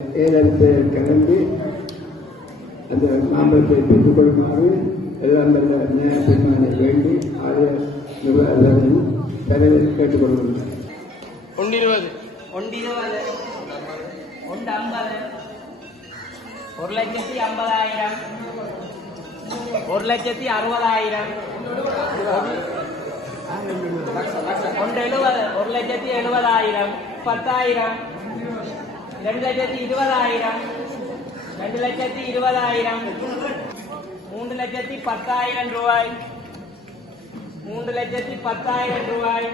ஏழு பேர் கலந்து அந்த மாம்பழத்தை பெற்றுக் கொள்ளுமாறு எல்லாம் வல்ல நியாய பெருமானை வேண்டி ஆலய நிர்வாகத்தையும் தலைவர் கேட்டுக்கொள்கிறேன் ஒன்றிருபது ஒன்றிருபது ஒன்று ஐம்பது ஒரு லட்சத்தி ஐம்பதாயிரம் ஒரு லட்சத்தி அறுபதாயிரம். ஒன்று எழுபது ஒரு லட்சத்தி எழுபதாயிரம். பத்தாயிரம். ரெண்டு லட்சத்தி இருபதாயிரம் ரெண்டு லட்சத்தி இருபதாயிரம் மூன்று லட்சத்தி பத்தாயிரம் ரூபாய் மூன்று லட்சத்தி பத்தாயிரம் ரூபாய்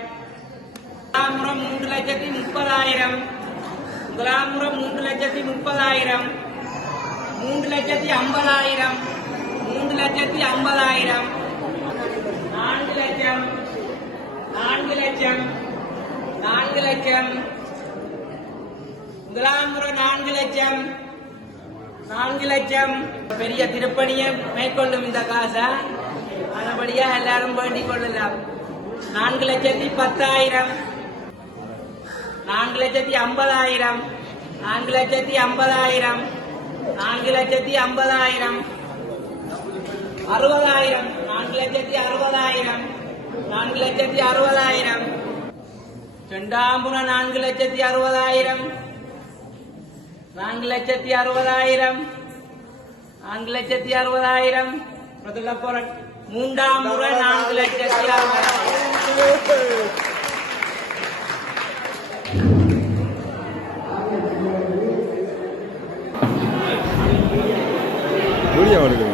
முதலாம் முறை மூன்று லட்சத்தி முப்பதாயிரம் முதலாம் முறை மூன்று லட்சத்தி முப்பதாயிரம் மூன்று லட்சத்தி ஐம்பதாயிரம் மூன்று லட்சத்தி ஐம்பதாயிரம் நான்கு லட்சம் நான்கு லட்சம் நான்கு லட்சம் முதலாம் முறை நான்கு லட்சம். நான்கு லட்சம். பெரிய திருப்பணியை மேற்கொள்ளும் இந்த காசை அதபடியா எல்லாரும் வேண்டிக் கொள்ளலாம். நான்கு லட்சத்தி பத்தாயிரம். நான்கு லட்சத்தி ஐம்பதாயிரம். நான்கு லட்சத்தி ஐம்பதாயிரம். நான்கு லட்சத்தி ஐம்பதாயிரம். அறுபதாயிரம். நான்கு லட்சத்தி அறுபதாயிரம். நான்கு லட்சத்தி அறுபதாயிரம். ரெண்டாம்புரம் நான்கு லட்சத்தி அறுபதாயிரம். நான்கு லட்சத்தி அறுபதாயிரம். நான்கு லட்சத்தி அறுபதாயிரம். முதல்ல போற மூன்றாம் முறை நான்கு லட்சத்தி அறுபதாயிரம். வீடியோ எடுக்கணும்